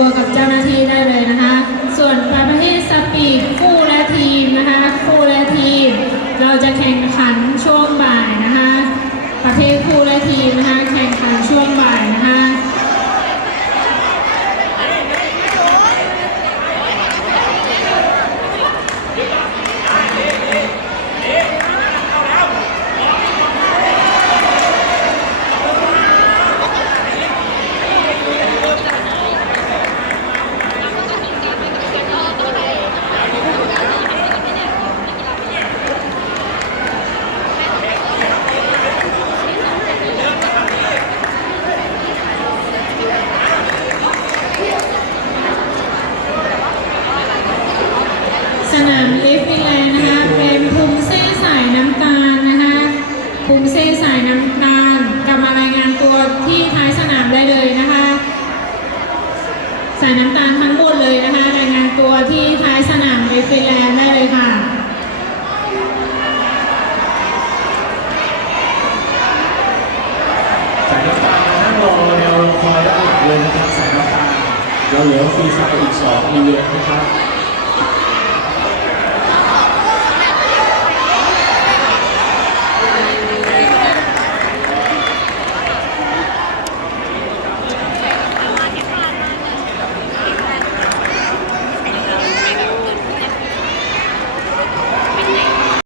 ตัวกับเจ้าหน้าที่ได้เลยนะคะ ส่วนประเภทสปีดคู่และทีมนะคะ คู่และทีม เราจะแข่งขันช่วงบ่ายนะคะ ประเภทคู่และทีมนะคะ แข่งขันช่วงบ่ายนะคะ ส นามลิฟต์ฟินแลนด์นะคะเป็นภูมิเส้สายน้ำตาลนะคะภูมิเส้สายน้ำตาลกลับมารายงานตัวที่ท้ายสนามได้เลยนะคะ สายน้ำตาลทั้งหมดเลยนะคะ รายงานตัวที่ท้ายสนามลิฟต์ฟินแลนด์ได้เลยค่ะสายน้ำตาลนั่งรอแนวรอคอยด้านหลังเลยนะครับสายน้ำตาลเราเหลือฟรีสไตล์อีก2อีเวนต์นะครับ